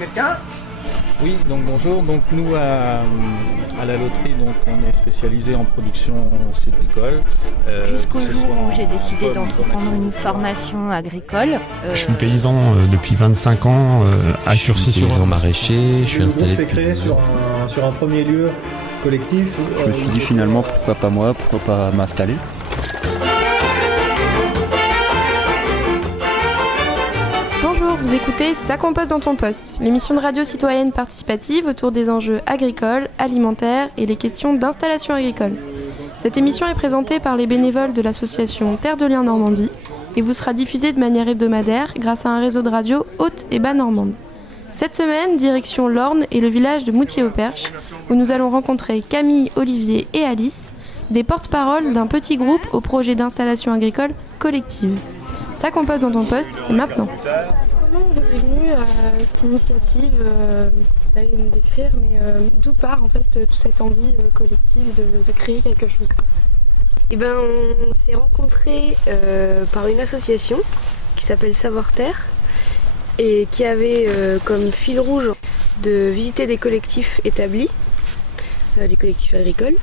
Quelqu'un? Oui, donc bonjour. Donc nous à la loterie, donc on est spécialisé en production citricole. Jusqu'au jour où j'ai décidé d'entreprendre une formation agricole. Je suis paysan depuis 25 ans à Curcy-sur-Aube. Je suis paysan maraîcher, je suis installé depuis... Le groupe s'est créé sur un premier lieu collectif. Je me suis dit finalement pourquoi pas moi, pourquoi pas m'installer. Bonjour, vous écoutez Ça compose dans ton poste, l'émission de radio citoyenne participative autour des enjeux agricoles, alimentaires et les questions d'installation agricole. Cette émission est présentée par les bénévoles de l'association Terre de Liens Normandie et vous sera diffusée de manière hebdomadaire grâce à un réseau de radio Haute et Bas Normande. Cette semaine, direction l'Orne et le village de Moutier-au-Perche, où nous allons rencontrer Camille, Olivier et Alice, des porte-paroles d'un petit groupe au projet d'installation agricole collective. Ça compose dans ton poste, c'est maintenant. Comment vous est venue cette initiative vous allez nous décrire, mais d'où part en fait toute cette envie collective de créer quelque chose? Eh ben, on s'est rencontrés par une association qui s'appelle Savoir-Terre et qui avait comme fil rouge de visiter des collectifs établis, des collectifs agricoles.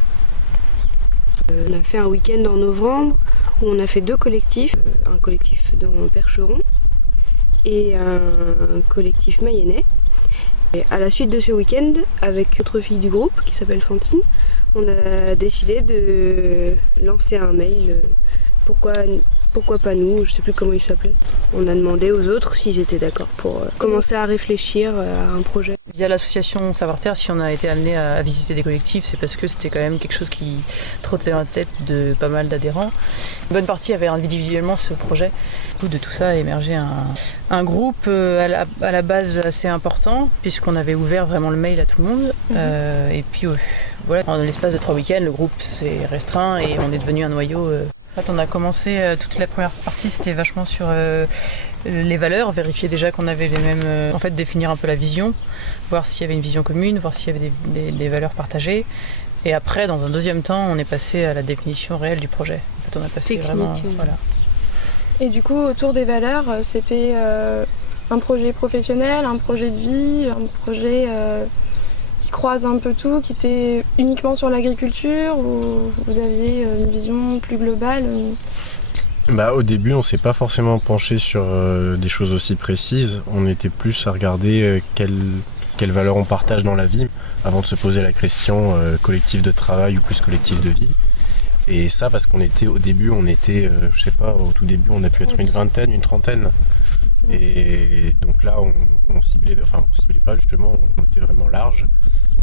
On a fait un week-end en novembre où on a fait 2 collectifs, un collectif dans Percheron et un collectif mayennais. Et à la suite de ce week-end, avec notre fille du groupe qui s'appelle Fantine, on a décidé de lancer un mail. Pourquoi pas nous, je sais plus comment il s'appelait. On a demandé aux autres s'ils étaient d'accord pour commencer à réfléchir à un projet. Via l'association Savoir-Terre, si on a été amené à visiter des collectifs, c'est parce que c'était quand même quelque chose qui trottait dans la tête de pas mal d'adhérents. Une bonne partie avait individuellement ce projet. Du coup, de tout ça a émergé un groupe à la base assez important, puisqu'on avait ouvert vraiment le mail à tout le monde. Et puis voilà, en l'espace de 3 week-ends, le groupe s'est restreint et on est devenu un noyau. En fait, on a commencé, toute la première partie, c'était vachement sur les valeurs, vérifier déjà qu'on avait les mêmes... en fait, définir un peu la vision, voir s'il y avait une vision commune, voir s'il y avait des valeurs partagées. Et après, dans un deuxième temps, on est passé à la définition réelle du projet. En fait, on a passé technique, vraiment... Voilà. Et du coup, autour des valeurs, c'était un projet professionnel, un projet de vie, un projet... qui croise un peu tout, qui était uniquement sur l'agriculture, ou vous aviez une vision plus globale? Au début, on s'est pas forcément penché sur des choses aussi précises. On était plus à regarder quelles valeurs on partage dans la vie, avant de se poser la question collectif de travail ou plus collectif de vie. Et ça, parce qu'on était au début, je sais pas, au tout début, on a pu être une vingtaine, une trentaine. Et donc là, on ciblait pas justement, on était vraiment large.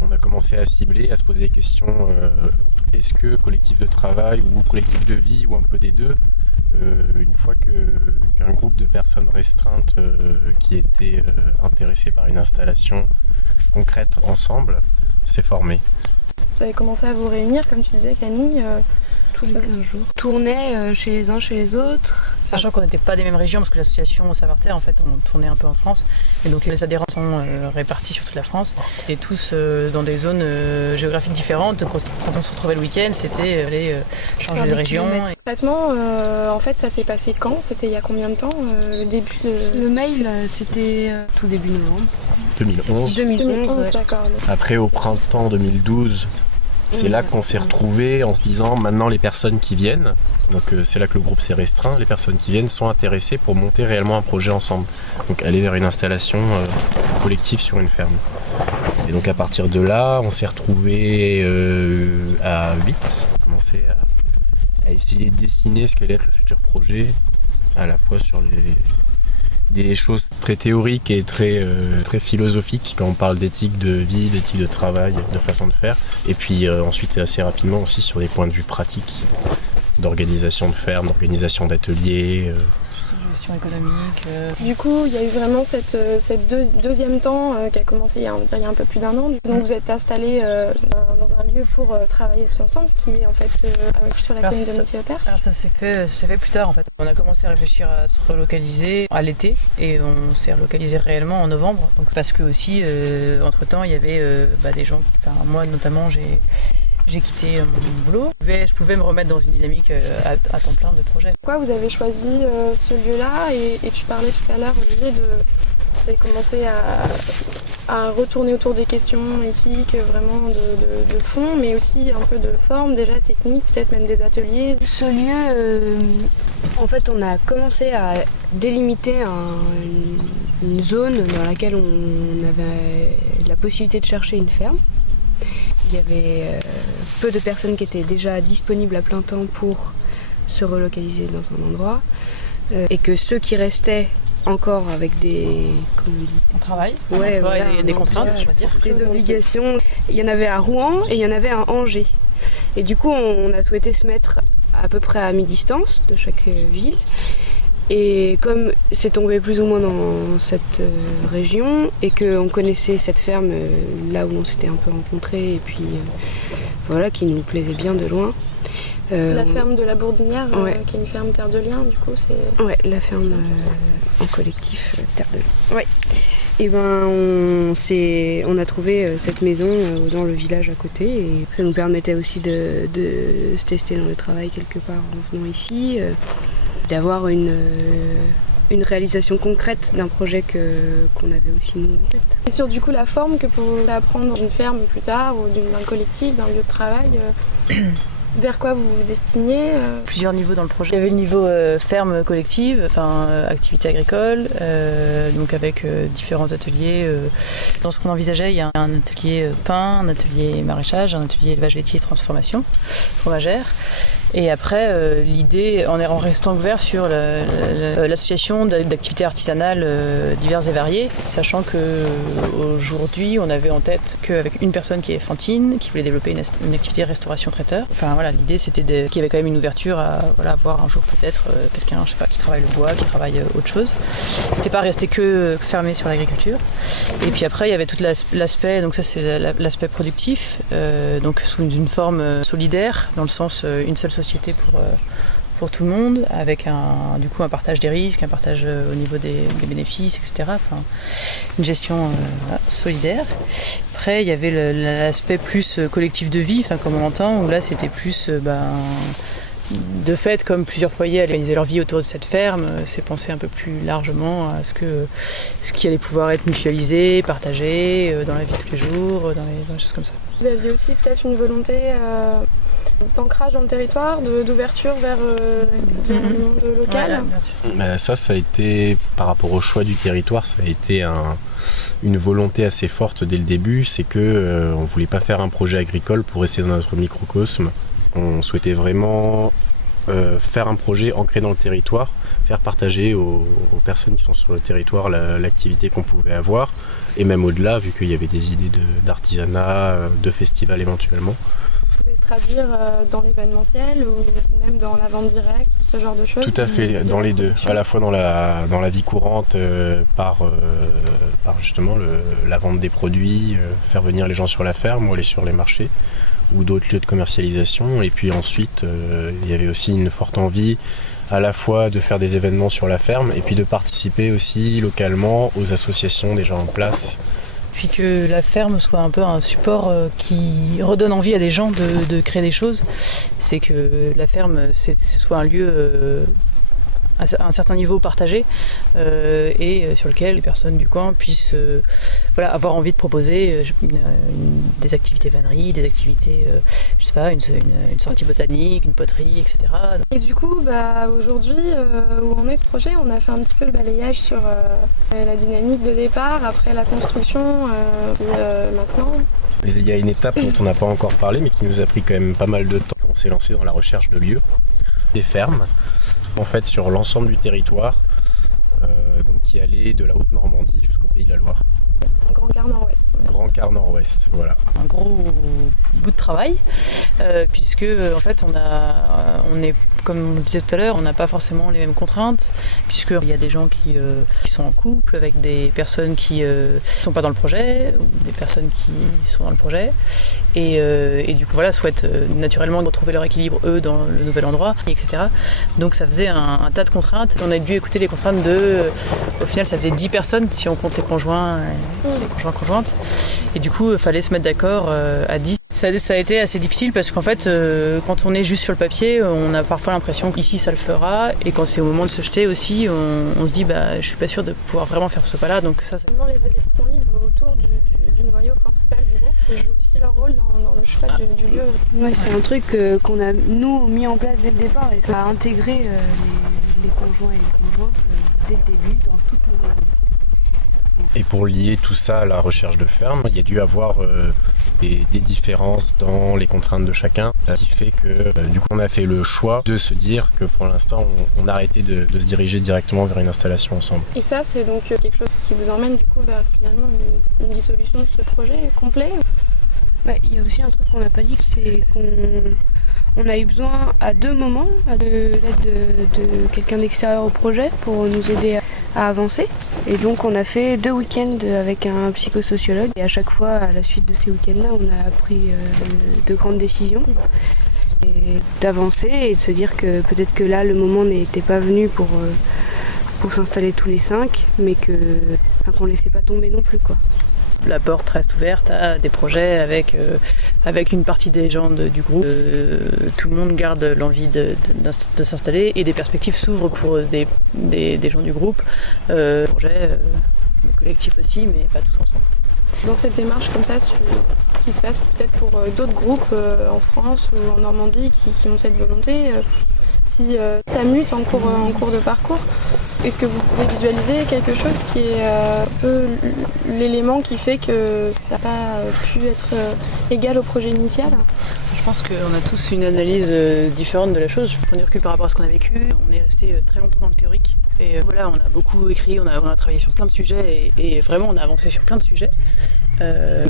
On a commencé à cibler, à se poser des questions, est-ce que collectif de travail ou collectif de vie ou un peu des deux, une fois qu'un groupe de personnes restreintes qui étaient intéressées par une installation concrète ensemble s'est formé. Vous avez commencé à vous réunir, comme tu disais Camille, tous les 15 jours. Tournait chez les uns, chez les autres. Sachant qu'on n'était pas des mêmes régions, parce que l'association Savoir-Terre, en fait, on tournait un peu en France. Et donc les adhérents sont répartis sur toute la France. Et tous dans des zones géographiques différentes. Donc quand on se retrouvait le week-end, c'était aller changer de région. Concrètement, en fait, ça s'est passé quand? C'était il y a combien de temps le début Le mail, c'était tout début novembre. 2011. 2011, ouais. D'accord. Après, au printemps 2012... C'est là qu'on s'est retrouvés en se disant maintenant les personnes qui viennent, donc c'est là que le groupe s'est restreint, les personnes qui viennent sont intéressées pour monter réellement un projet ensemble. Donc aller vers une installation collective sur une ferme. Et donc à partir de là, on s'est retrouvés à 8, on a commencé à essayer de dessiner ce qu'allait être le futur projet, à la fois sur des choses très théoriques et très philosophiques quand on parle d'éthique de vie, d'éthique de travail, de façon de faire. Et puis ensuite assez rapidement aussi sur des points de vue pratiques, d'organisation de ferme, d'organisation d'ateliers. Gestion économique. Du coup, il y a eu vraiment cette deuxième temps qui a commencé il y a un peu plus d'1 an. Donc vous êtes installés dans un lieu pour travailler tous ensemble, ce qui est en fait sur la commune de Moutier-au-Perche. Alors ça s'est fait plus tard en fait. On a commencé à réfléchir à se relocaliser à l'été et on s'est relocalisé réellement en novembre. Donc parce que aussi entre temps il y avait des gens, moi notamment j'ai quitté mon boulot. Je pouvais me remettre dans une dynamique à temps plein de projet. Pourquoi vous avez choisi ce lieu-là et tu parlais tout à l'heure, Olivier, avez commencé à retourner autour des questions éthiques, vraiment de fond, mais aussi un peu de forme, déjà technique, peut-être même des ateliers. Ce lieu, en fait, on a commencé à délimiter une zone dans laquelle on avait la possibilité de chercher une ferme. Il y avait peu de personnes qui étaient déjà disponibles à plein temps pour se relocaliser dans un endroit, et que ceux qui restaient encore avec des... On travaille, ouais, voilà, des contraintes, je veux dire. Des obligations. Il y en avait à Rouen et il y en avait à Angers. Et du coup, on a souhaité se mettre à peu près à mi-distance de chaque ville. Et comme c'est tombé plus ou moins dans cette région et qu'on connaissait cette ferme là où on s'était un peu rencontrés et puis voilà, qui nous plaisait bien de loin. La ferme de la Bourdinière, ouais. Qui est une ferme Terre de Liens, du coup, c'est... Ouais, la ferme en collectif Terre de Liens. Ouais. Et ben on a trouvé cette maison dans le village à côté et ça nous permettait aussi de se tester dans le travail quelque part en venant ici, d'avoir une réalisation concrète d'un projet qu'on avait aussi nous en tête. Et sur du coup la forme que pour apprendre d'une ferme plus tard ou d'un collectif, d'un lieu de travail, vers quoi vous vous destiniez Plusieurs niveaux dans le projet. Il y avait le niveau ferme collective, activité agricole, donc avec différents ateliers. Dans ce qu'on envisageait, il y a un atelier pain, un atelier maraîchage, un atelier élevage laitier et transformation fromagère. Et après, l'idée, en restant ouvert sur l'association d'activités artisanales diverses et variées, sachant qu'aujourd'hui, on avait en tête qu'avec une personne qui est Fantine, qui voulait développer une activité restauration-traiteur. Enfin voilà, l'idée c'était qu'il y avait quand même une ouverture à voir un jour peut-être quelqu'un, je sais pas, qui travaille le bois, qui travaille autre chose. C'était pas resté que fermé sur l'agriculture. Et puis après, il y avait tout l'aspect, donc ça c'est l'aspect productif, donc sous une forme solidaire, dans le sens une seule société pour tout le monde, avec un partage des risques, un partage au niveau des bénéfices, etc. Enfin, une gestion solidaire. Après, il y avait l'aspect plus collectif de vie, comme on l'entend, où là c'était plus de fait, comme plusieurs foyers organisaient leur vie autour de cette ferme, c'est penser un peu plus largement à ce qui allait pouvoir être mutualisé, partagé dans la vie de tous les jours, dans les choses comme ça. Vous aviez aussi peut-être une volonté d'ancrage dans le territoire, d'ouverture vers le monde local. Ouais, ça a été, par rapport au choix du territoire, ça a été une volonté assez forte dès le début, c'est que on voulait pas faire un projet agricole pour rester dans notre microcosme. On souhaitait vraiment faire un projet ancré dans le territoire, faire partager aux personnes qui sont sur le territoire l'activité qu'on pouvait avoir, et même au-delà, vu qu'il y avait des idées d'artisanat, de festival éventuellement. Vous pouvez se traduire dans l'événementiel ou même dans la vente directe, ce genre de choses? Tout à fait, dans les deux. À la fois dans la vie courante, par justement la vente des produits, faire venir les gens sur la ferme ou aller sur les marchés, ou d'autres lieux de commercialisation. Et puis ensuite, il y avait aussi une forte envie à la fois de faire des événements sur la ferme et puis de participer aussi localement aux associations déjà en place. Puis que la ferme soit un peu un support qui redonne envie à des gens de créer des choses. C'est que la ferme, ce soit un lieu à un certain niveau partagé et sur lequel les personnes du coin puissent avoir envie de proposer des activités vannerie, des activités, je sais pas, une sortie botanique, une poterie, etc. Et du coup, aujourd'hui, où en est ce projet, on a fait un petit peu le balayage sur la dynamique de départ, après la construction, maintenant. Il y a une étape dont on n'a pas encore parlé, mais qui nous a pris quand même pas mal de temps. On s'est lancé dans la recherche de lieux, des fermes, en fait sur l'ensemble du territoire, donc qui allait de la Haute-Normandie jusqu'au Pays de la Loire. Grand quart nord-ouest. Grand quart nord-ouest, voilà. Un gros bout de travail, puisque en fait on est, comme on disait tout à l'heure, on n'a pas forcément les mêmes contraintes, puisqu'il y a des gens qui sont en couple avec des personnes qui ne sont pas dans le projet, ou des personnes qui sont dans le projet, et du coup souhaitent naturellement retrouver leur équilibre, eux, dans le nouvel endroit, etc. Donc ça faisait un tas de contraintes. On a dû écouter les contraintes au final ça faisait 10 personnes si on compte les conjointes. Et du coup, il fallait se mettre d'accord à 10 Ça a été assez difficile parce qu'en fait, quand on est juste sur le papier, on a parfois l'impression qu'ici ça le fera, et quand c'est au moment de se jeter aussi, on se dit je suis pas sûr de pouvoir vraiment faire ce pas-là. Donc ça. Les électrons libres autour du noyau principal du groupe jouent aussi leur rôle dans le choix du lieu. Ouais, c'est un truc qu'on a nous mis en place dès le départ et qu'on a intégré les conjoints et les conjointes dès le début dans toutes nos. Et pour lier tout ça à la recherche de ferme, il y a dû avoir des différences dans les contraintes de chacun, ce qui fait que du coup on a fait le choix de se dire que pour l'instant on a arrêté de se diriger directement vers une installation ensemble. Et ça, c'est donc quelque chose qui vous emmène du coup vers finalement une dissolution de ce projet complet? Il y a aussi un truc qu'on n'a pas dit, c'est qu'on a eu besoin à 2 moments de l'aide de quelqu'un d'extérieur au projet pour nous aider à avancer. Et donc on a fait 2 week-ends avec un psychosociologue. Et à chaque fois, à la suite de ces week-ends-là, on a pris de grandes décisions. Et d'avancer et de se dire que peut-être que là, le moment n'était pas venu pour s'installer tous les 5, mais qu'on ne laissait pas tomber non plus, quoi. La porte reste ouverte à des projets avec une partie des gens du groupe. Tout le monde garde l'envie de s'installer et des perspectives s'ouvrent pour des gens du groupe. Projets collectifs aussi, mais pas tous ensemble. Dans cette démarche comme ça, ce qui se passe peut-être pour d'autres groupes en France ou en Normandie qui ont cette volonté, si ça mute en cours de parcours, est-ce que vous pouvez visualiser quelque chose qui est un peu l'élément qui fait que ça n'a pas pu être égal au projet initial? Je pense qu'on a tous une analyse différente de la chose. Je prends du recul par rapport à ce qu'on a vécu. On est resté très longtemps dans le théorique. Et voilà, on a beaucoup écrit, on a travaillé sur plein de sujets et vraiment on a avancé sur plein de sujets.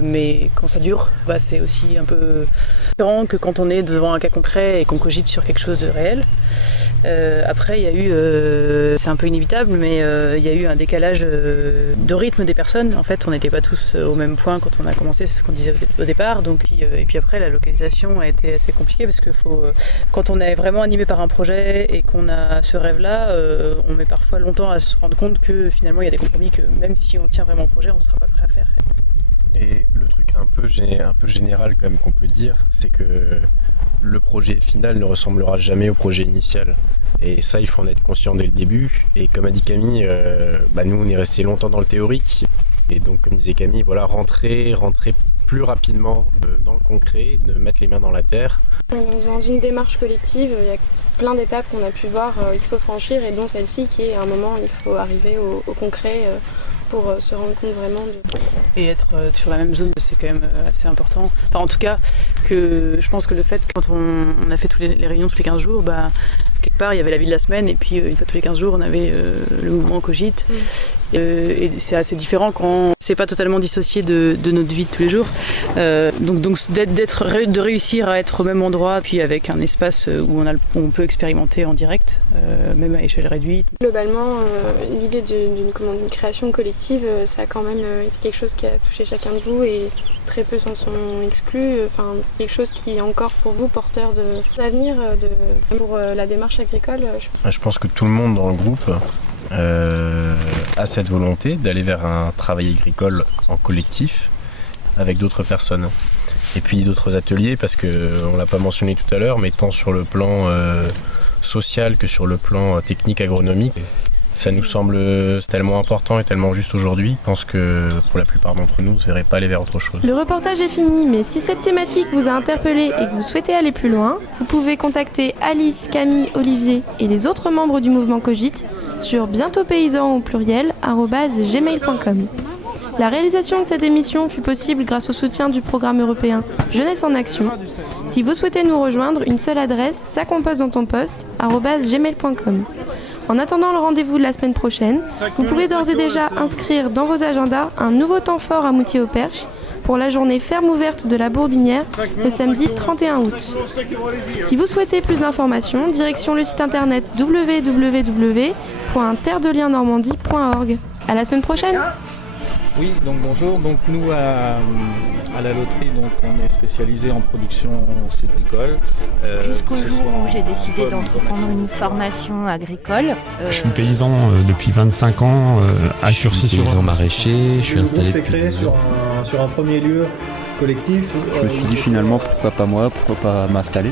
Mais quand ça dure, c'est aussi un peu différent que quand on est devant un cas concret et qu'on cogite sur quelque chose de réel. Après, il y a eu, c'est un peu inévitable, mais il y a eu un décalage de rythme des personnes. En fait, on n'était pas tous au même point quand on a commencé, c'est ce qu'on disait au départ. Donc, et puis après, la localisation a été assez compliquée parce que quand on est vraiment animé par un projet et qu'on a ce rêve-là, on met parfois longtemps à se rendre compte que finalement, il y a des compromis que même si on tient vraiment au projet, on ne sera pas prêt à faire. Et le truc un peu général quand même qu'on peut dire, c'est que le projet final ne ressemblera jamais au projet initial. Et ça, il faut en être conscient dès le début. Et comme a dit Camille, nous on est resté longtemps dans le théorique. Et donc comme disait Camille, voilà, rentrer plus rapidement dans le concret, de mettre les mains dans la terre. Dans une démarche collective, il y a plein d'étapes qu'on a pu voir qu'il faut franchir, et dont celle-ci qui est à un moment, il faut arriver au concret pour se rendre compte vraiment Et être sur la même zone, c'est quand même assez important. Enfin, en tout cas, que je pense que le fait que quand on a fait toutes les réunions tous les 15 jours, quelque part, il y avait la vie de la semaine, et puis une fois tous les 15 jours, on avait le mouvement Cogite. Et c'est assez différent quand c'est pas totalement dissocié de notre vie de tous les jours. Donc de réussir à être au même endroit, puis avec un espace où on peut expérimenter en direct, même à échelle réduite. Globalement, l'idée d'une création collective, ça a quand même été quelque chose qui a touché chacun de vous, et très peu s'en sont exclus. Enfin, quelque chose qui est encore pour vous porteur d'avenir pour la démarche agricole. Je pense que tout le monde dans le groupe a cette volonté d'aller vers un travail agricole en collectif avec d'autres personnes. Et puis d'autres ateliers, parce qu'on ne l'a pas mentionné tout à l'heure, mais tant sur le plan social que sur le plan technique agronomique. Ça nous semble tellement important et tellement juste aujourd'hui. Je pense que pour la plupart d'entre nous, on ne se verrait pas aller vers autre chose. Le reportage est fini, mais si cette thématique vous a interpellé et que vous souhaitez aller plus loin, vous pouvez contacter Alice, Camille, Olivier et les autres membres du mouvement Cogite sur bientôtpaysan au pluriel @gmail.com. La réalisation de cette émission fut possible grâce au soutien du programme européen Jeunesse en Action. Si vous souhaitez nous rejoindre, une seule adresse, sacompostdantonposte@gmail.com. En attendant le rendez-vous de la semaine prochaine, vous pouvez d'ores et déjà inscrire dans vos agendas un nouveau temps fort à Moutier-au-Perche pour la journée ferme ouverte de la Bourdinière le samedi 31 août. Si vous souhaitez plus d'informations, direction le site internet www.terredeliennormandie.org. À la semaine prochaine. Oui, donc bonjour. Donc nous à la loterie, donc on est spécialisé en production sucricole. Jusqu'au jour où j'ai décidé d'entreprendre une formation agricole. Je suis paysan depuis 25 ans, à Curcy-sur-Orne. Paysan maraîcher, je suis installé Le groupe s'est créé sur un premier lieu collectif. Je me suis dit finalement pourquoi pas moi, pourquoi pas m'installer.